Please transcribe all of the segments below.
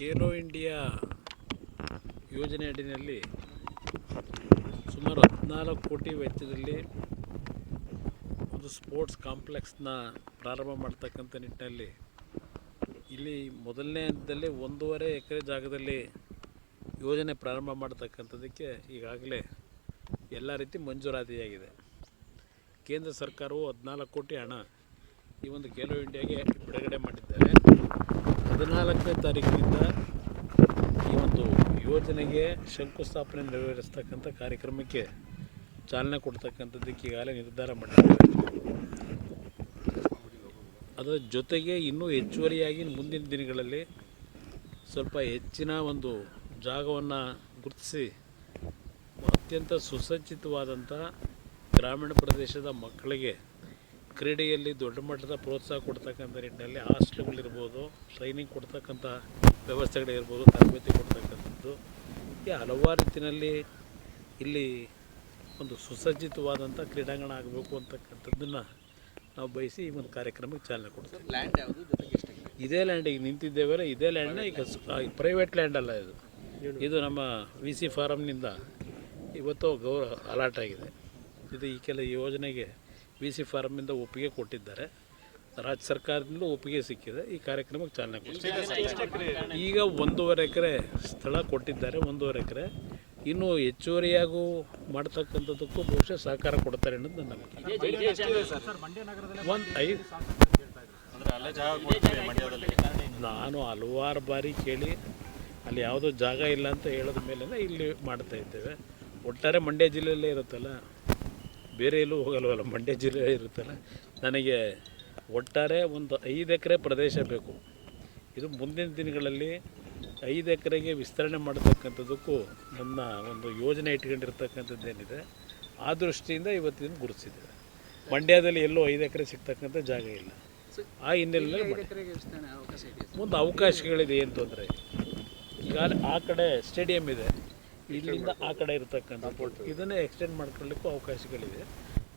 Khelo India ಯೋಜನೆ ಅಡಿಯಲ್ಲಿ ಸುಮಾರು 14 ಕೋಟಿ ವೆಚ್ಚದಲ್ಲಿ ಒಂದು ಸ್ಪೋರ್ಟ್ಸ್ ಕಾಂಪ್ಲೆಕ್ಸ್ನ ಪ್ರಾರಂಭ ಮಾಡ್ತಕ್ಕಂಥ ನಿಟ್ಟಿನಲ್ಲಿ ಇಲ್ಲಿ ಮೊದಲನೇ ಹಂತದಲ್ಲಿ 1.5 ಎಕರೆ ಜಾಗದಲ್ಲಿ ಯೋಜನೆ ಪ್ರಾರಂಭ ಮಾಡ್ತಕ್ಕಂಥದ್ದಕ್ಕೆ ಈಗಾಗಲೇ ಎಲ್ಲ ರೀತಿ ಮಂಜೂರಾತಿಯಾಗಿದೆ. ಕೇಂದ್ರ ಸರ್ಕಾರವು 14 ಕೋಟಿ ಹಣ ಈ ಒಂದು ಖೇಲೋ ಇಂಡಿಯಾಗೆ ಬಿಡುಗಡೆ ಮಾಡಿದ್ದಾರೆ. 14ನೇ ತಾರೀಕಿನಿಂದ ಈ ಒಂದು ಯೋಜನೆಗೆ ಶಂಕುಸ್ಥಾಪನೆ ನೆರವೇರಿಸ್ತಕ್ಕಂಥ ಕಾರ್ಯಕ್ರಮಕ್ಕೆ ಚಾಲನೆ ಕೊಡ್ತಕ್ಕಂಥದ್ದಕ್ಕೆ ಈಗಾಗಲೇ ನಿರ್ಧಾರ ಮಾಡಿದ್ದಾರೆ. ಅದರ ಜೊತೆಗೆ ಇನ್ನೂ ಹೆಚ್ಚುವರಿಯಾಗಿ ಮುಂದಿನ ದಿನಗಳಲ್ಲಿ ಸ್ವಲ್ಪ ಹೆಚ್ಚಿನ ಒಂದು ಜಾಗವನ್ನು ಗುರುತಿಸಿ ಅತ್ಯಂತ ಸುಸಜ್ಜಿತವಾದಂಥ ಗ್ರಾಮೀಣ ಪ್ರದೇಶದ ಮಕ್ಕಳಿಗೆ ಕ್ರೀಡೆಯಲ್ಲಿ ದೊಡ್ಡ ಮಟ್ಟದ ಪ್ರೋತ್ಸಾಹ ಕೊಡ್ತಕ್ಕಂಥ ನಿಟ್ಟಿನಲ್ಲಿ ಹಾಸ್ಟೆಲ್ಗಳಿರ್ಬೋದು, ಟ್ರೈನಿಂಗ್ ಕೊಡ್ತಕ್ಕಂಥ ವ್ಯವಸ್ಥೆಗಳಿರ್ಬೋದು, ತರಬೇತಿ ಕೊಡ್ತಕ್ಕಂಥದ್ದು ಈ ಹಲವಾರು ರೀತಿಯಲ್ಲಿ ಇಲ್ಲಿ ಒಂದು ಸುಸಜ್ಜಿತವಾದಂಥ ಕ್ರೀಡಾಂಗಣ ಆಗಬೇಕು ಅಂತಕ್ಕಂಥದ್ದನ್ನು ನಾವು ಬಯಸಿ ಈ ಒಂದು ಕಾರ್ಯಕ್ರಮಕ್ಕೆ ಚಾಲನೆ ಕೊಡ್ತೀವಿ. ಲ್ಯಾಂಡ್ ಯಾವುದು ಜೊತೆಗೆ ಇದೇ ಲ್ಯಾಂಡ್ ಈಗ ನಿಂತಿದ್ದೇವಲ್ಲ, ಇದೇ ಲ್ಯಾಂಡ್ನ ಈಗ ಪ್ರೈವೇಟ್ ಲ್ಯಾಂಡ್ ಅಲ್ಲ, ಇದು ನಮ್ಮ VC ಫಾರಮ್ನಿಂದ ಇವತ್ತು ಅಲಾಟ್ ಆಗಿದೆ. ಇದು ಈ ಯೋಜನೆಗೆ VC ಫಾರಮ್ನಿಂದ ಒಪ್ಪಿಗೆ ಕೊಟ್ಟಿದ್ದಾರೆ. ರಾಜ್ಯ ಸರ್ಕಾರದಿಂದ ಒಪ್ಪಿಗೆ ಸಿಕ್ಕಿದೆ. ಈ ಕಾರ್ಯಕ್ರಮಕ್ಕೆ ಚಾಲನೆ ಕೊಡ್ತಾರೆ. ಈಗ 1.5 ಎಕರೆ ಸ್ಥಳ ಕೊಟ್ಟಿದ್ದಾರೆ. 1.5 ಎಕರೆ ಇನ್ನೂ ಹೆಚ್ಚುವರಿಯಾಗೂ ಮಾಡ್ತಕ್ಕಂಥದ್ದಕ್ಕೂ ಬಹುಶಃ ಸಹಕಾರ ಕೊಡ್ತಾರೆ ಅನ್ನೋದು ನನ್ನ ನಂಬಿಕೆ. ನಾನು ಹಲವಾರು ಬಾರಿ ಕೇಳಿ ಅಲ್ಲಿ ಯಾವುದೋ ಜಾಗ ಇಲ್ಲ ಅಂತ ಹೇಳೋದ ಮೇಲೆ ಇಲ್ಲಿ ಮಾಡ್ತಾ ಇದ್ದೇವೆ. ಒಟ್ಟಾರೆ ಮಂಡ್ಯ ಜಿಲ್ಲೆಯಲ್ಲೇ ಇರುತ್ತಲ್ಲ, ಬೇರೆ ಎಲ್ಲೂ ಹೋಗಲ್ವಲ್ಲ, ಮಂಡ್ಯ ಜಿಲ್ಲೆ ಇರುತ್ತಲ್ಲ. ನನಗೆ ಒಟ್ಟಾರೆ ಒಂದು 5 ಎಕರೆ ಪ್ರದೇಶ ಬೇಕು. ಇದು ಮುಂದಿನ ದಿನಗಳಲ್ಲಿ 5 ಎಕರೆಗೆ ವಿಸ್ತರಣೆ ಮಾಡತಕ್ಕಂಥದ್ದಕ್ಕೂ ನನ್ನ ಒಂದು ಯೋಜನೆ ಇಟ್ಕೊಂಡಿರ್ತಕ್ಕಂಥದ್ದೇನಿದೆ ಆ ದೃಷ್ಟಿಯಿಂದ ಇವತ್ತಿನ ಗುರುತಿಸಿದ್ದೇವೆ. ಮಂಡ್ಯದಲ್ಲಿ ಎಲ್ಲೂ 5 ಎಕರೆ ಸಿಗ್ತಕ್ಕಂಥ ಜಾಗ ಇಲ್ಲ. ಆ ಹಿನ್ನೆಲೆಯಲ್ಲಿ ಮುಂದೆ ಅವಕಾಶಗಳಿದೆ, ಏನು ತೊಂದರೆ ಇಲ್ಲ. ಈಗಾಗಲೇ ಆ ಕಡೆ ಸ್ಟೇಡಿಯಂ ಇದೆ, ಇಲ್ಲಿಂದ ಆ ಕಡೆ ಇರತಕ್ಕಂಥ ಇದನ್ನೇ ಎಕ್ಸ್ಟೆಂಡ್ ಮಾಡ್ಕೊಳ್ಳಿಕ್ಕೂ ಅವಕಾಶಗಳಿದೆ.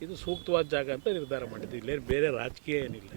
ಇದು ಸೂಕ್ತವಾದ ಜಾಗ ಅಂತ ನಿರ್ಧಾರ ಮಾಡಿದ್ವಿ. ಇಲ್ಲೇನು ಬೇರೆ ರಾಜಕೀಯ ಏನಿಲ್ಲ.